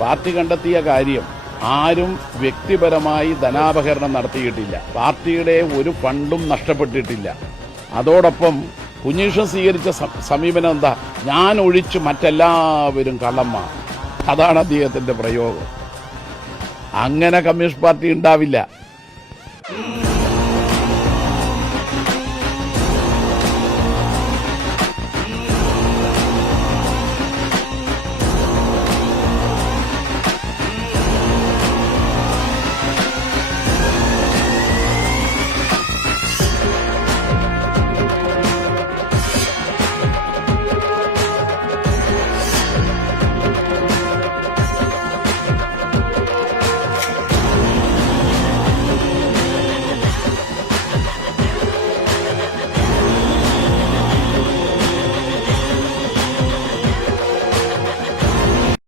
Party കണ്ടെത്തിയ കാര്യം ആരും വ്യക്തിപരമായി ധനാപഹരണം നടത്തിയിട്ടില്ല. പാർട്ടിയുടെ ഒരു ഫണ്ടും നഷ്ടപ്പെട്ടിട്ടില്ല. അതോടൊപ്പം കുഞ്ഞീഷൻ സ്വീകരിച്ച സമീപനം എന്താ? ഞാൻ ഒഴിച്ച് മറ്റെല്ലാവരും കള്ളന്മാർ. അതാണ് അദ്ദേഹത്തിന്റെ പ്രയോഗം. അങ്ങനെ കമ്മ്യൂണിസ്റ്റ് പാർട്ടി ഉണ്ടാവില്ല.